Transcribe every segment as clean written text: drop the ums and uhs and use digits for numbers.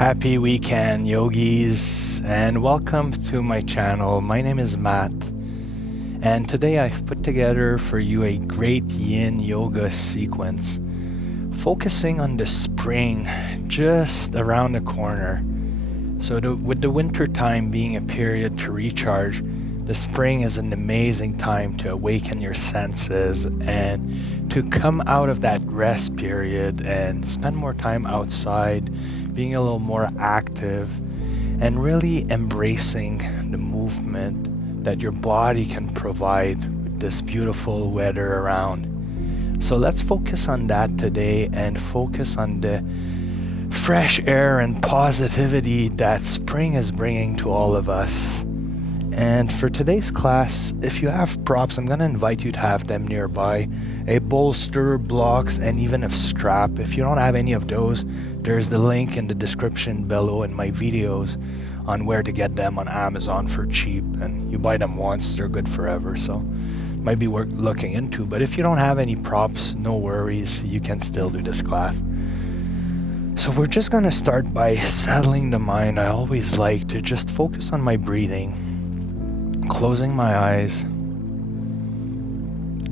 Happy weekend, yogis, and welcome to my channel. My name is Matt, and today I've put together for you a great Yin Yoga sequence focusing on the spring just around the corner. So with the winter time being a period to recharge, the spring is an amazing time to awaken your senses and to come out of that rest period and spend more time outside, being a little more active and really embracing the movement that your body can provide with this beautiful weather around. So let's focus on that today and focus on the fresh air and positivity that spring is bringing to all of us. And for today's class, if you have props, I'm going to invite you to have them nearby. A bolster, blocks, and even a strap. If you don't have any of those, there's the link in the description below in my videos on where to get them on Amazon for cheap. And you buy them once, they're good forever. So might be worth looking into. But if you don't have any props, no worries. You can still do this class. So we're just going to start by settling the mind. I always like to just focus on my breathing. Closing my eyes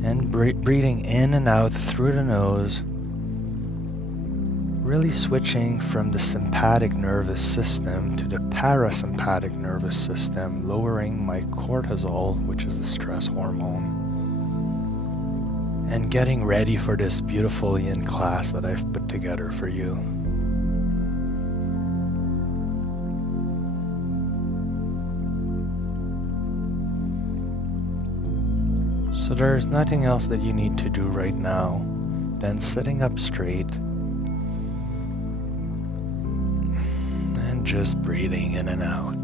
and breathing in and out through the nose, really switching from the sympathetic nervous system to the parasympathetic nervous system, lowering my cortisol, which is the stress hormone, and getting ready for this beautiful Yin class that I've put together for you. So there's nothing else that you need to do right now than sitting up straight and just breathing in and out.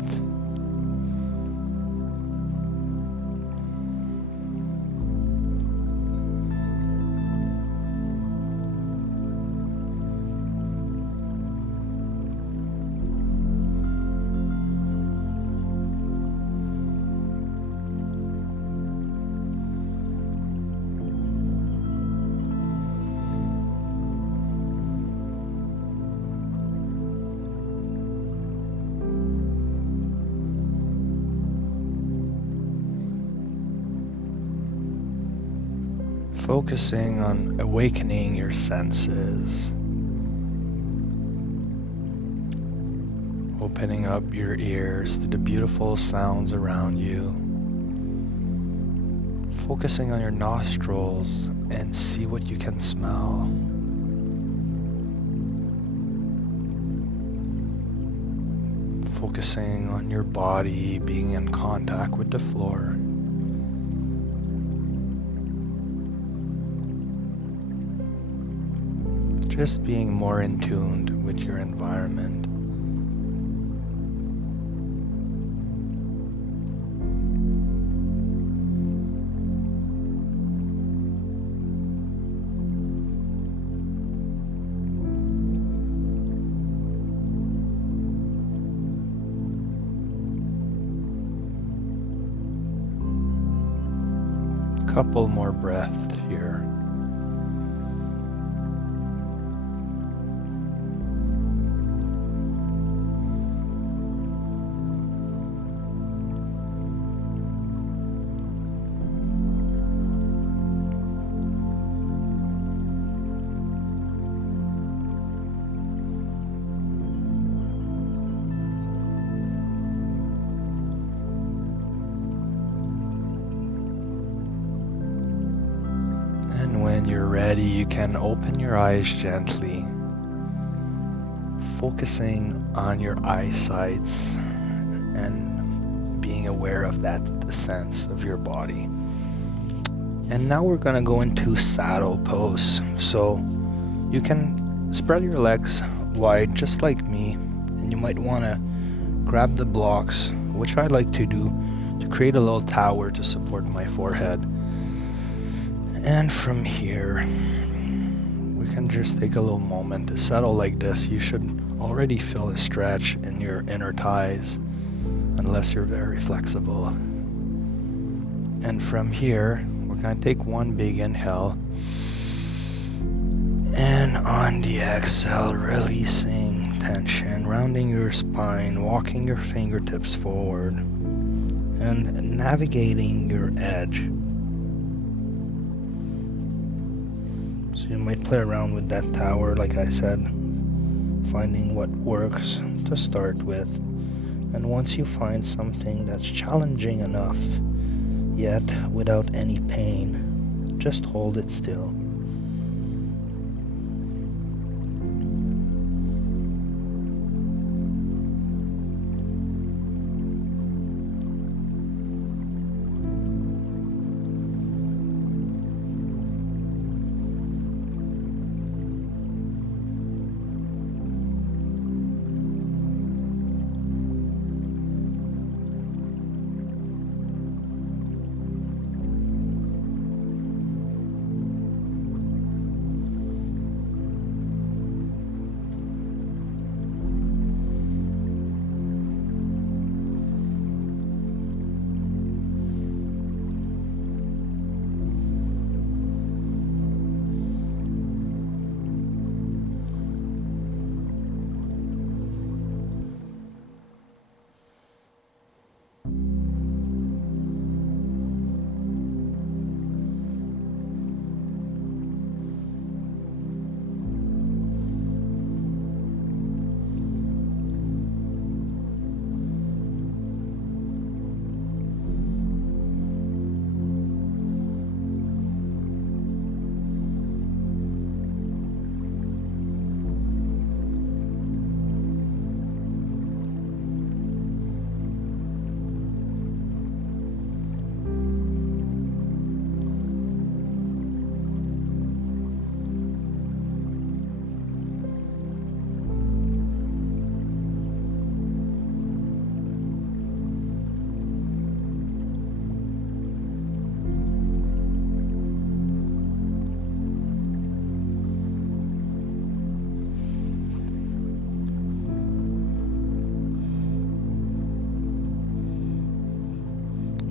Focusing on awakening your senses, opening up your ears to the beautiful sounds around you, focusing on your nostrils and see what you can smell. Focusing on your body being in contact with the floor. Just being more in tune with your environment. Couple more breaths here. When you're ready, you can open your eyes gently, focusing on your eyesights and being aware of that sense of your body. And now we're going to go into saddle pose. So you can spread your legs wide just like me, and you might want to grab the blocks, which I like to do, to create a little tower to support my forehead. And from here, we can just take a little moment to settle like this. You should already feel a stretch in your inner thighs, unless you're very flexible. And from here, we're going to take one big inhale. And on the exhale, releasing attention, rounding your spine, walking your fingertips forward, and navigating your edge. So you might play around with that tower, like I said, finding what works to start with. And once you find something that's challenging enough, yet without any pain, just hold it still.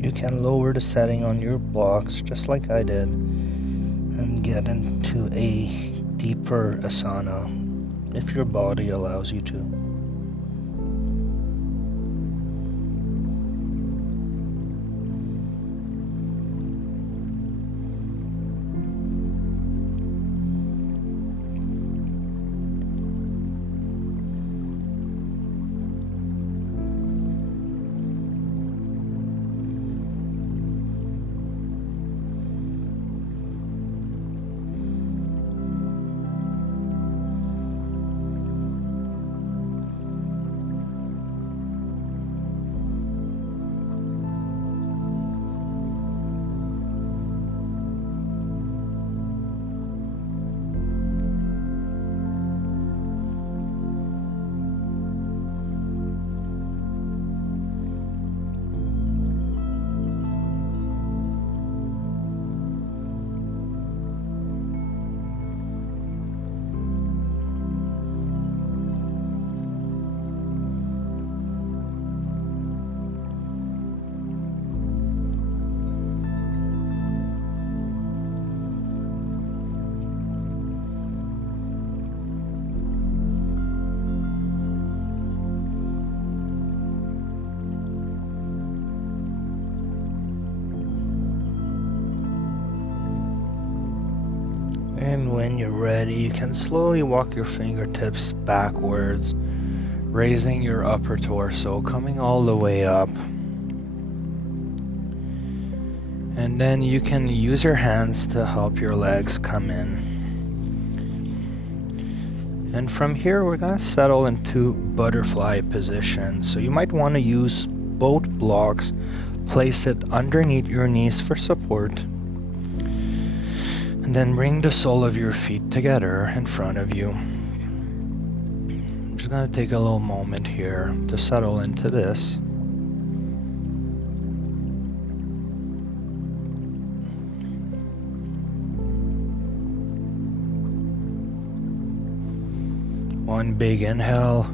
You can lower the setting on your blocks just like I did and get into a deeper asana if your body allows you to. And when you're ready, you can slowly walk your fingertips backwards, raising your upper torso, coming all the way up. And then you can use your hands to help your legs come in. And from here, we're going to settle into butterfly position. So you might want to use both blocks, place it underneath your knees for support. And then bring the sole of your feet together in front of you. I'm just going to take a little moment here to settle into this. One big inhale.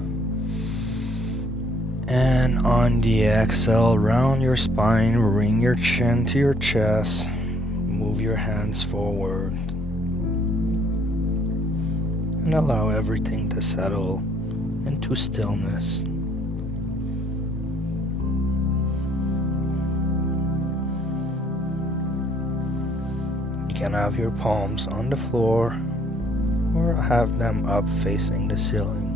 And on the exhale, round your spine, bring your chin to your chest. Move your hands forward and allow everything to settle into stillness. You can have your palms on the floor or have them up facing the ceiling.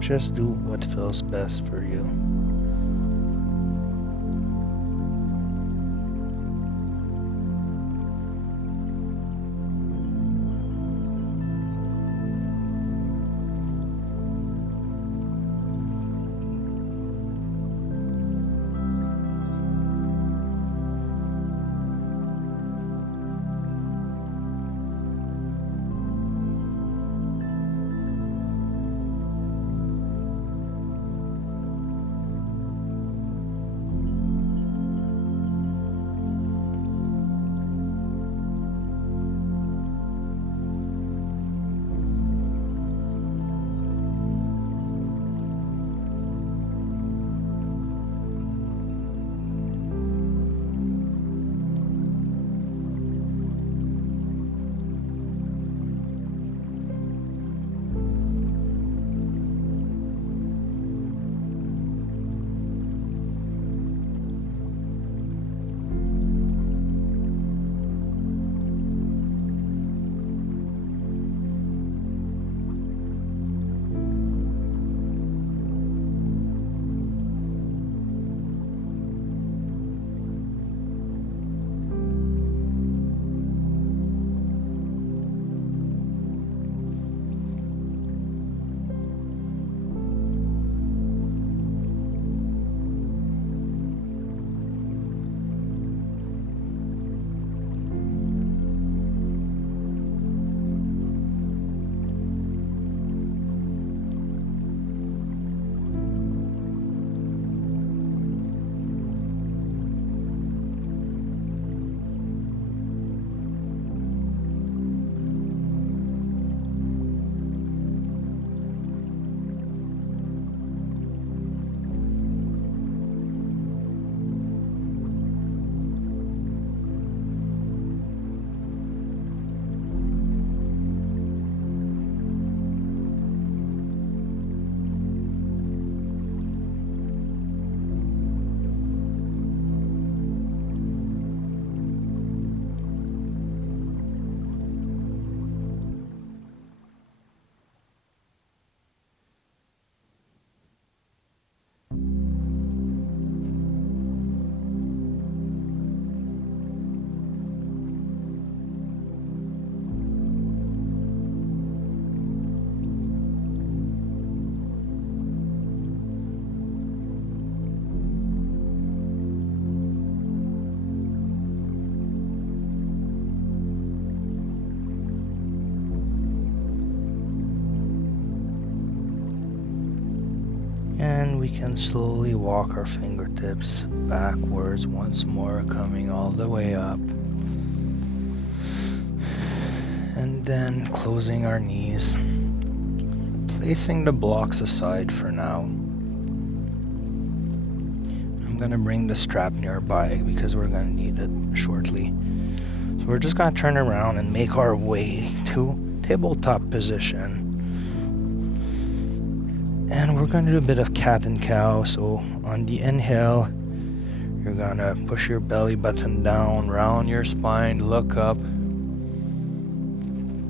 Just do what feels best for you. And we can slowly walk our fingertips backwards once more, coming all the way up. And then closing our knees, placing the blocks aside for now. I'm gonna bring the strap nearby because we're gonna need it shortly. So we're just gonna turn around and make our way to tabletop position. And we're going to do a bit of cat and cow. So on the inhale, you're going to push your belly button down, round your spine, look up.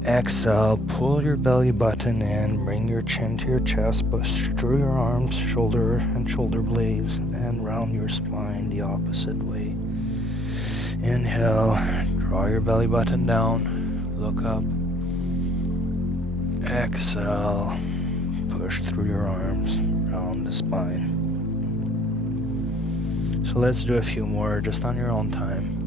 Exhale, pull your belly button in, bring your chin to your chest, push through your arms, shoulder and shoulder blades, and round your spine the opposite way. Inhale, draw your belly button down, look up. Exhale. Push through your arms, around the spine. So let's do a few more just on your own time.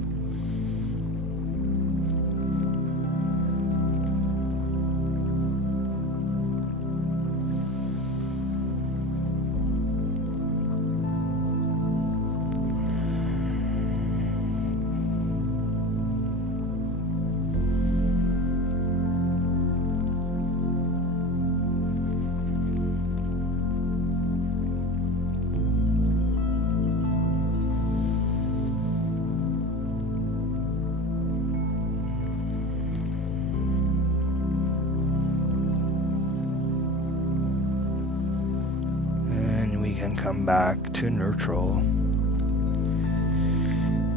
come back to neutral.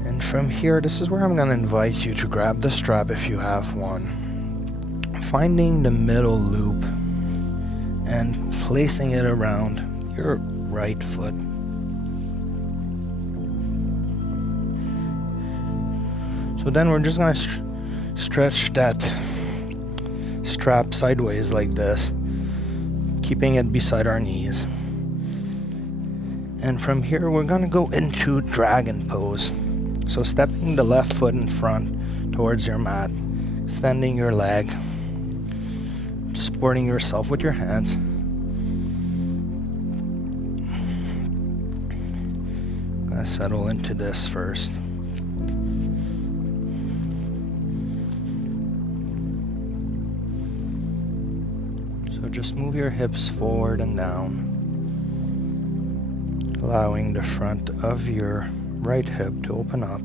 And from here, this is where I'm going to invite you to grab the strap if you have one. Finding the middle loop and placing it around your right foot. So then we're just going to stretch that strap sideways like this, keeping it beside our knees. And from here, we're going to go into dragon pose. So stepping the left foot in front towards your mat, extending your leg, supporting yourself with your hands. I'm going to settle into this first. So just move your hips forward and down, allowing the front of your right hip to open up.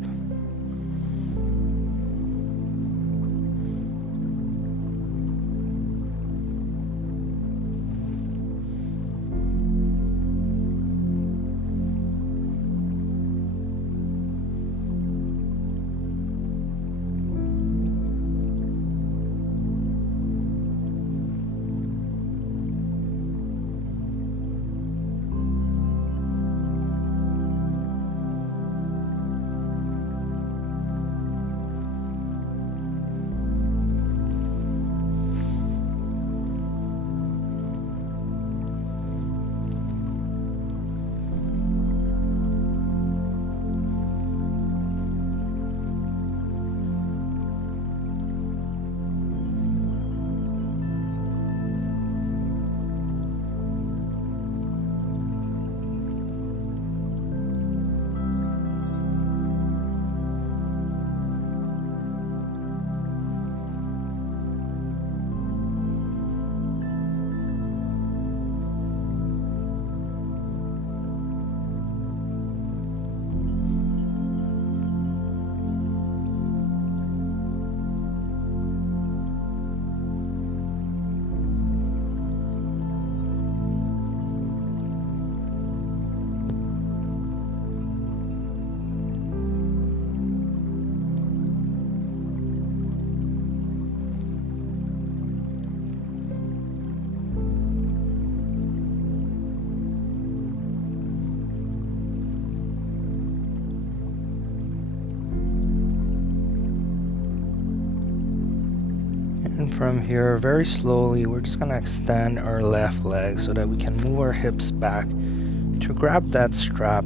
And from here, very slowly, we're just gonna extend our left leg so that we can move our hips back to grab that strap.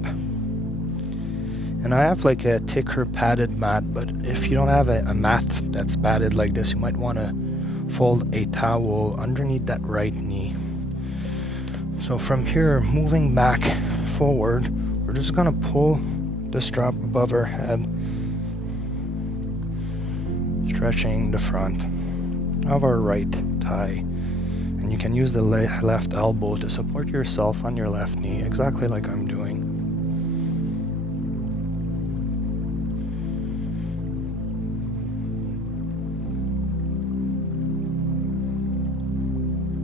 And I have like a thicker padded mat, but if you don't have a mat that's padded like this, you might want to fold a towel underneath that right knee. So from here, moving back forward, we're just gonna pull the strap above our head, stretching the front of our right thigh. And you can use the left elbow to support yourself on your left knee, exactly like I'm doing.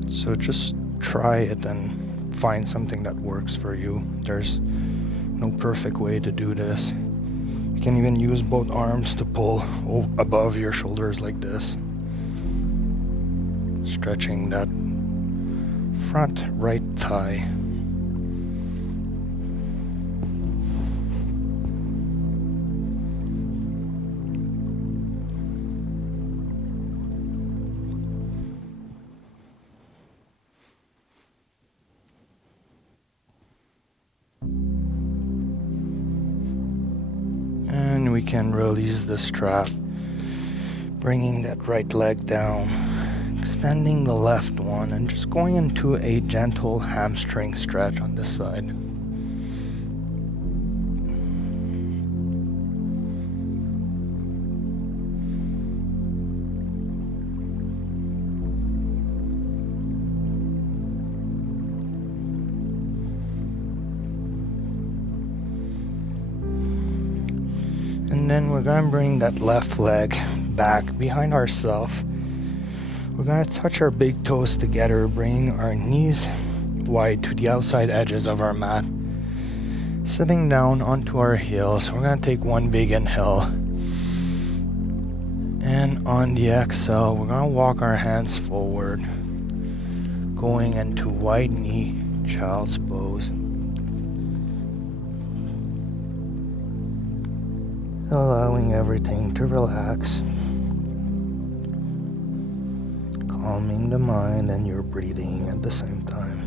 So just try it and find something that works for you. There's no perfect way to do this. You can even use both arms to pull above your shoulders like this, stretching that front right thigh. And we can release the strap, bringing that right leg down, extending the left one, and just going into a gentle hamstring stretch on this side. And then we're going to bring that left leg back behind ourselves. We're going to touch our big toes together, bringing our knees wide to the outside edges of our mat. Sitting down onto our heels, we're going to take one big inhale. And on the exhale, we're going to walk our hands forward, going into wide knee, child's pose. Allowing everything to relax. Calming the mind and your breathing at the same time.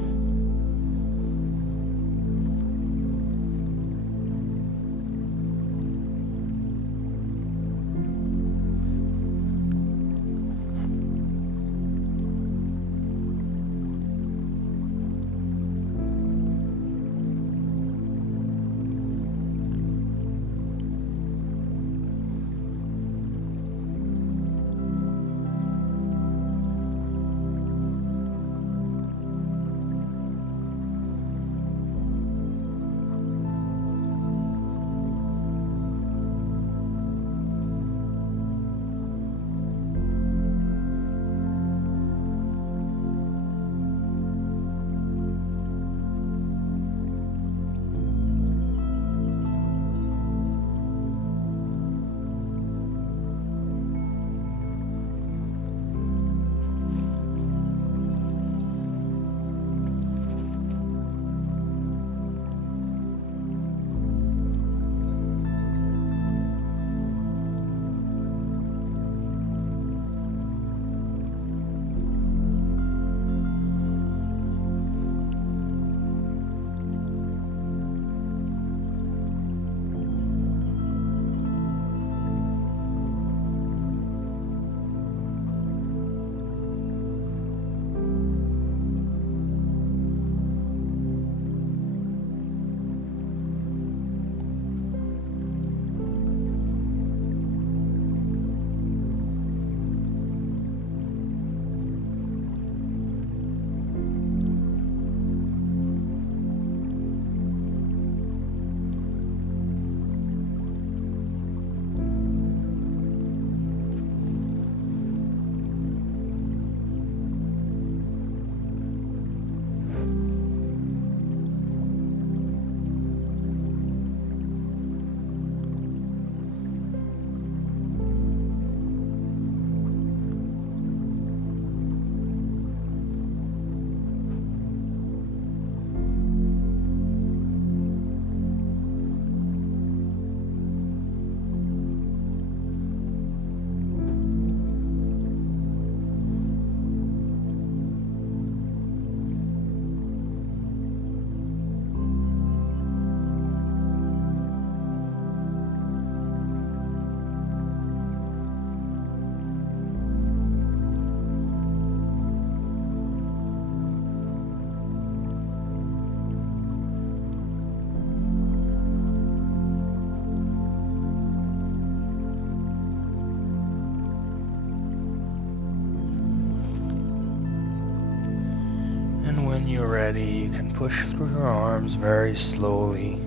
When you're ready, you can push through your arms very slowly,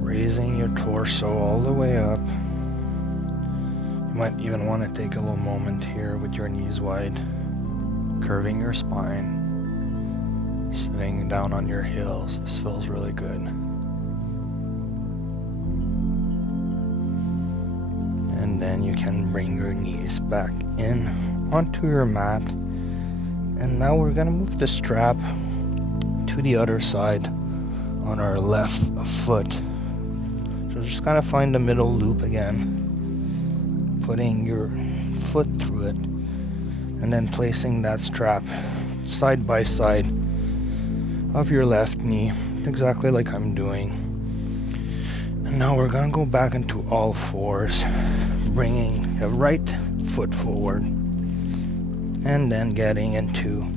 raising your torso all the way up. You might even want to take a little moment here with your knees wide, curving your spine, sitting down on your heels. This feels really good. And then you can bring your knees back in onto your mat. And now we're going to move the strap to the other side on our left foot. So just kind of find the middle loop again, putting your foot through it, and then placing that strap side by side of your left knee, exactly like I'm doing. And now we're going to go back into all fours, bringing the right foot forward. And then getting into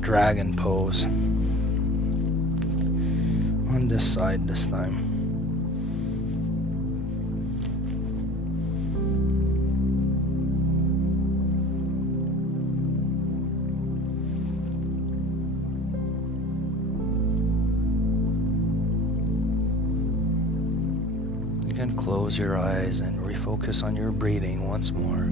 dragon pose on this side this time. You can close your eyes and refocus on your breathing once more.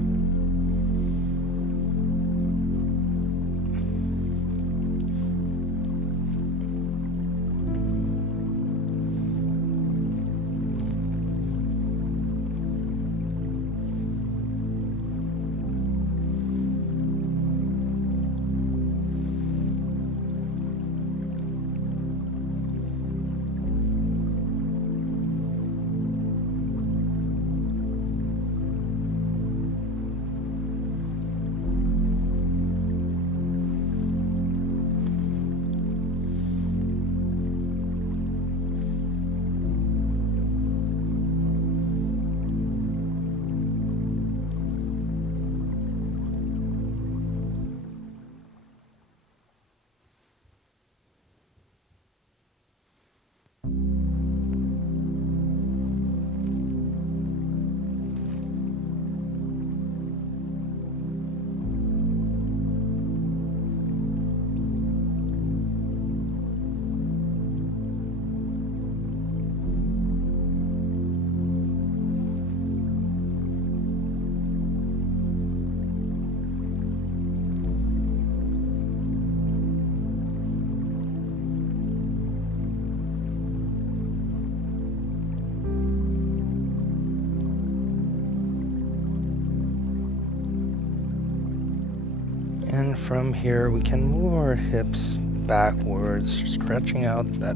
And from here, we can move our hips backwards, stretching out that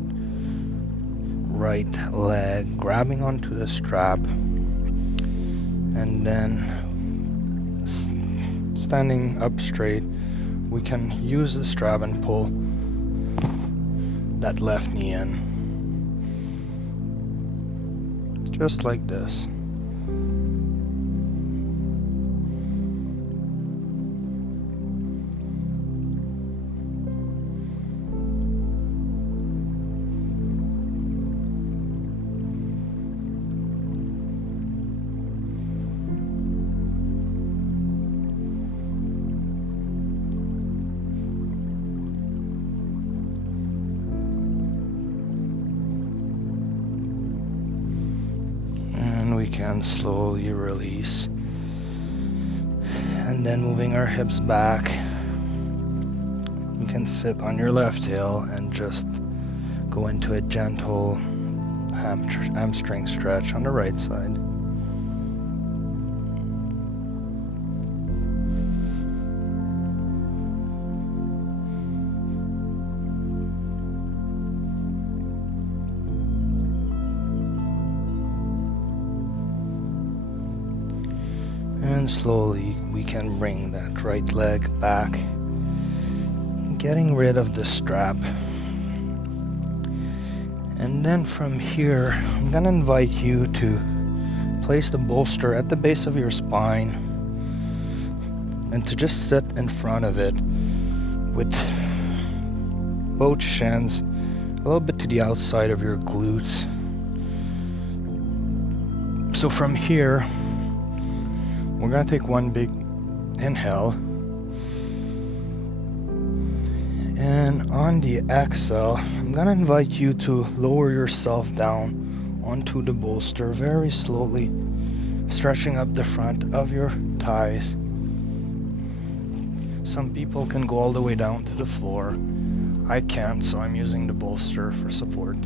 right leg, grabbing onto the strap, and then standing up straight, we can use the strap and pull that left knee in. Just like this. We can slowly release, and then moving our hips back, you can sit on your left heel and just go into a gentle hamstring stretch on the right side. And slowly we can bring that right leg back, getting rid of the strap. And then from here, I'm gonna invite you to place the bolster at the base of your spine and to just sit in front of it with both shins a little bit to the outside of your glutes. So from here, we're going to take one big inhale, and on the exhale, I'm going to invite you to lower yourself down onto the bolster very slowly, stretching up the front of your thighs. Some people can go all the way down to the floor. I can't, so I'm using the bolster for support.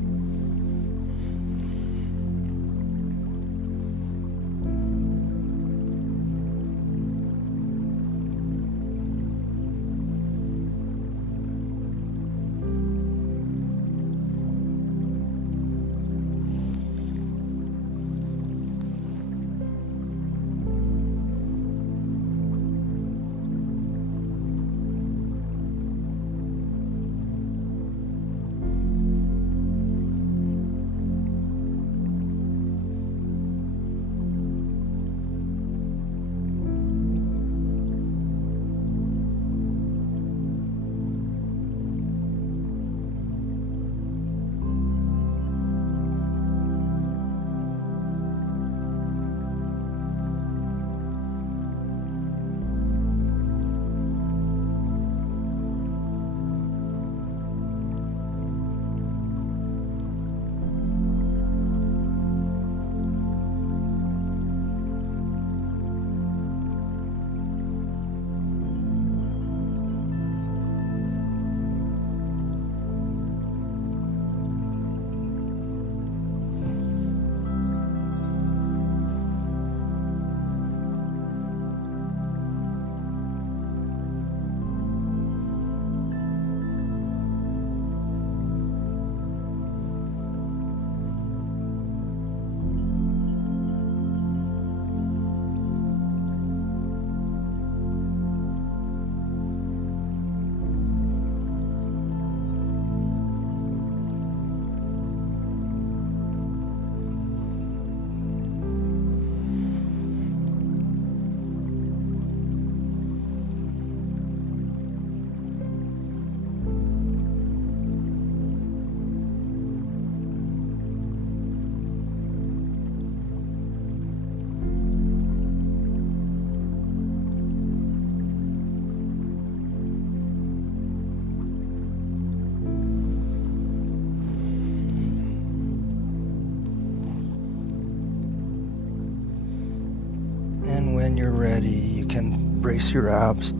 When you're ready, you can brace your abs,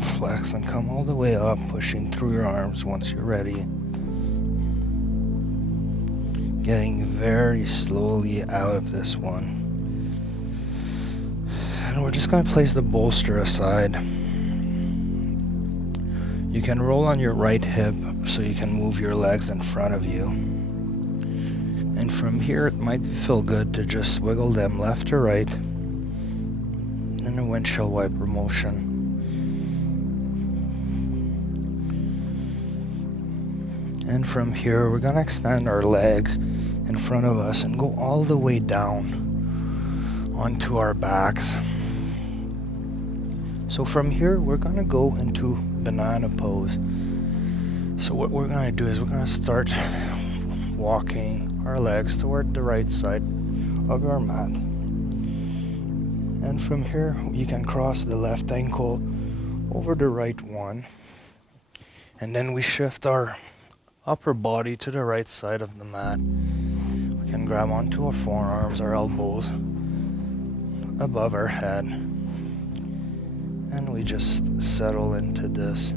flex and come all the way up, pushing through your arms once you're ready. Getting very slowly out of this one. And we're just going to place the bolster aside. You can roll on your right hip so you can move your legs in front of you. And from here, it might feel good to just wiggle them left to right in a windshield wiper motion. And from here, we're going to extend our legs in front of us and go all the way down onto our backs. So from here, we're going to go into banana pose. So what we're going to do is we're going to start walking our legs toward the right side of our mat. And from here, you can cross the left ankle over the right one. And then we shift our upper body to the right side of the mat. We can grab onto our forearms, our elbows above our head. And we just settle into this,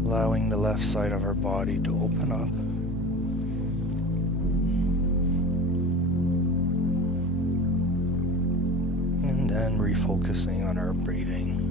allowing the left side of our body to open up. And then refocusing on our breathing.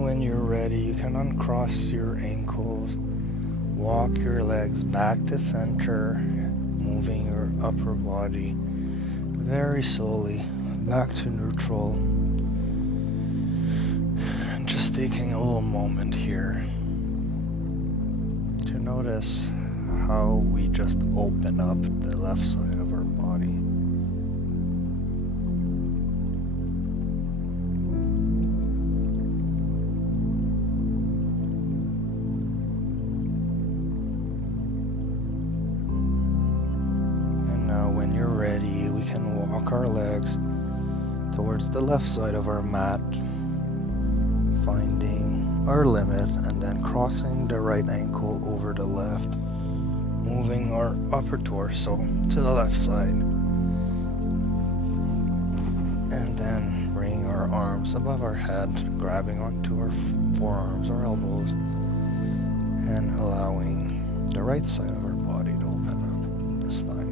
When you're ready, you can uncross your ankles, walk your legs back to center, moving your upper body very slowly back to neutral. And just taking a little moment here to notice how we just open up the left side of our body. When you're ready, we can walk our legs towards the left side of our mat, finding our limit and then crossing the right ankle over the left, moving our upper torso to the left side, and then bringing our arms above our head, grabbing onto our forearms or elbows, and allowing the right side of our body to open up this time.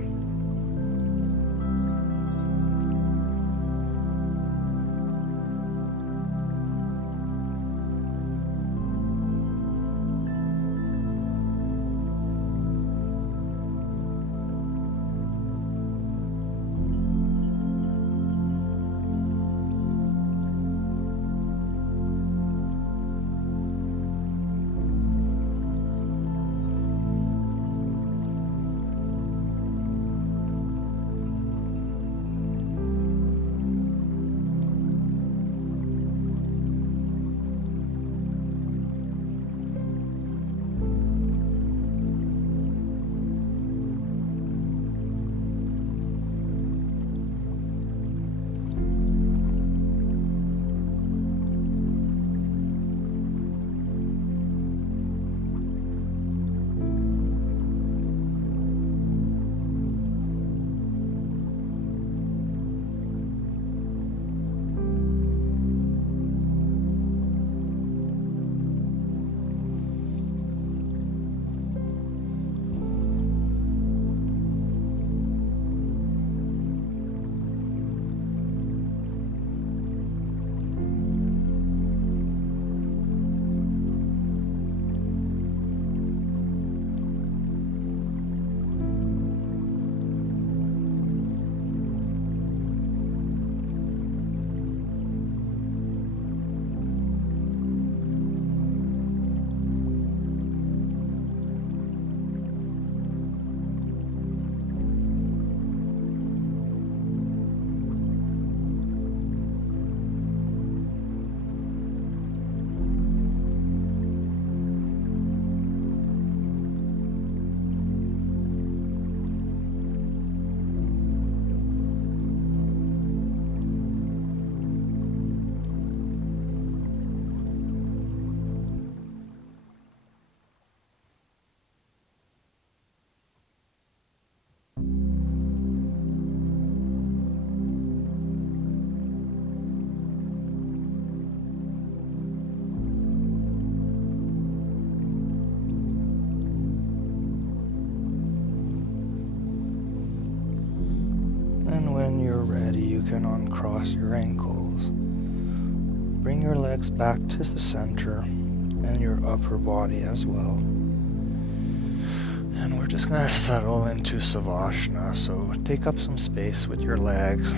When you're ready, you can uncross your ankles. Bring your legs back to the center and your upper body as well. And we're just going to settle into Savasana. So take up some space with your legs.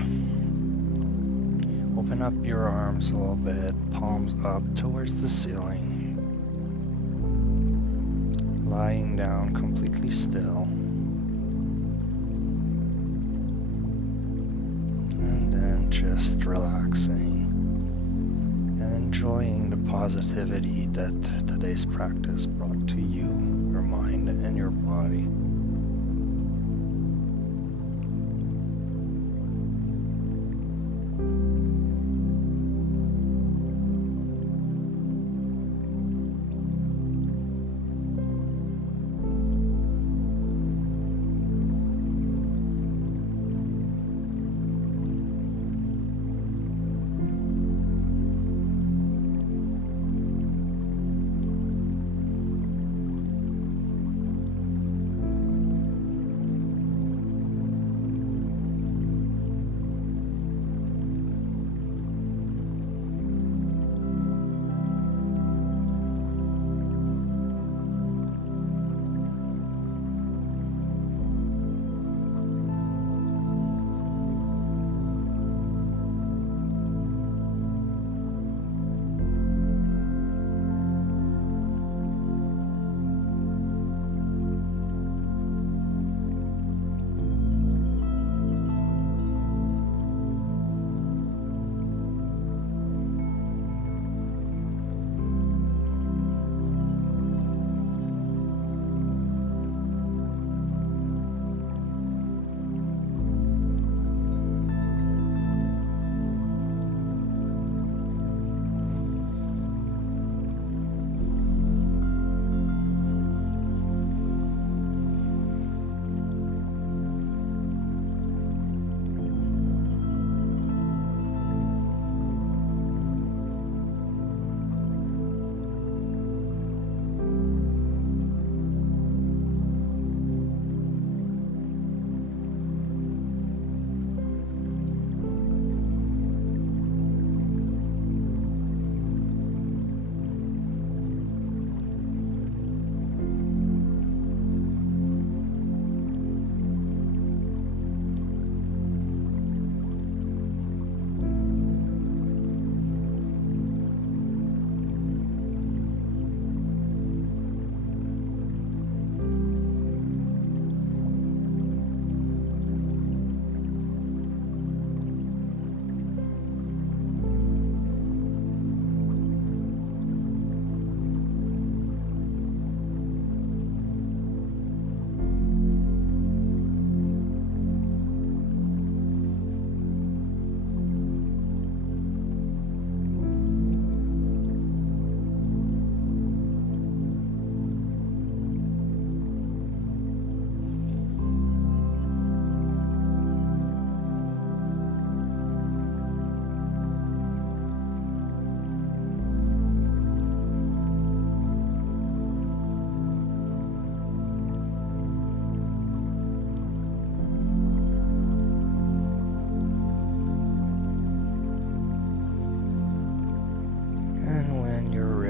Open up your arms a little bit, palms up towards the ceiling. Lying down completely still. Just relaxing and enjoying the positivity that today's practice brought to you, your mind and your body.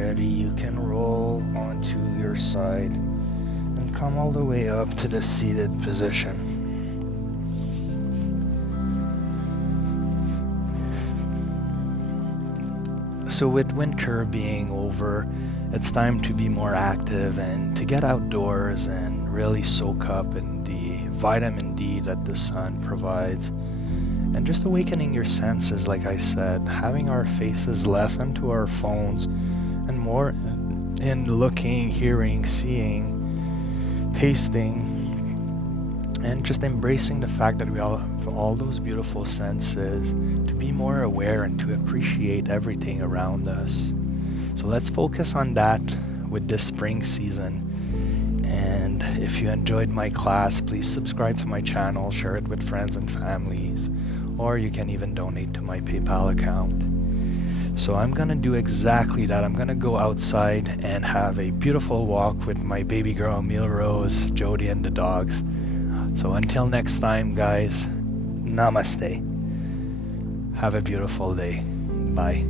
ready, you can roll onto your side and come all the way up to the seated position. So with winter being over, it's time to be more active and to get outdoors and really soak up in the vitamin D that the sun provides. And just awakening your senses, like I said, having our faces less into our phones and more in looking, hearing, seeing, tasting, and just embracing the fact that we all have all those beautiful senses, to be more aware and to appreciate everything around us. So let's focus on that with this spring season. And if you enjoyed my class, please subscribe to my channel, share it with friends and families, or you can even donate to my PayPal account. So I'm gonna do exactly that. I'm gonna go outside and have a beautiful walk with my baby girl, Meal Rose, Jody, and the dogs. So until next time, guys, namaste. Have a beautiful day. Bye.